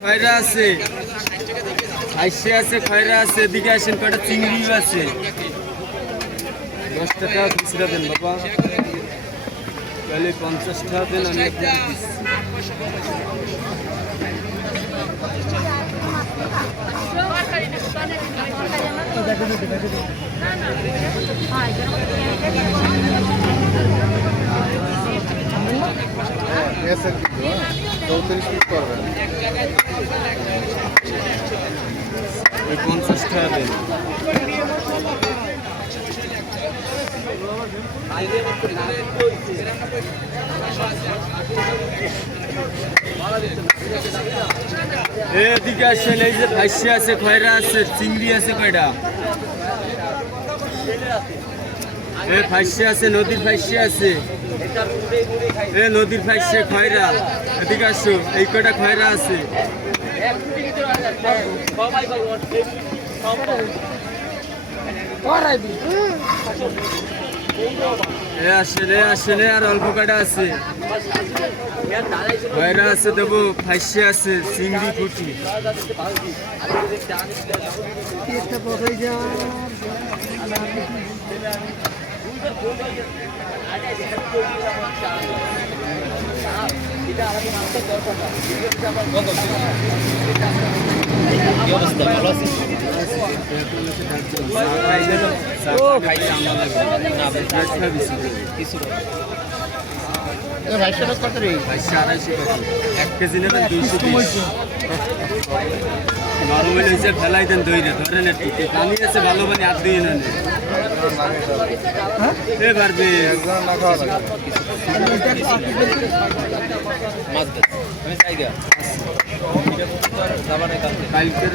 খয়রা আছে, আইসে আছে, খয়রা আছে, এদিকে আসেন কয়টা চিংড়ি আছে। 10 টাকা খুচরা দেন বাবা, তাহলে 50 টাকা দেন, আমি আপনাকে দিচ্ছি। 34 পিস করবেন, 50 টাকা দেন। এদিকে আসেন, এই যে ভাইসে আছে, খয়রা আছে, চিংড়ি আছে কয়টা। এ ফাইসে আছে, নদীর ফাইসে আছে, এ নদীর ফাইসে খয়রা। এদিকে আসো, এই কয়টা খয়রা আছে। আসেন আসেন, আর অল্প কয়টা আছে, খয়রা আছে দেবো, ফাইসে আছে, চিংড়ি পুঁটি। এক কেজি নেবেন 220। নরমাল হয়েছে, ফেলাই দেন দইরে, ধরেন একটু পানি আছে ভালো পানি, আর দিয়ে নেন পারবে। কালকে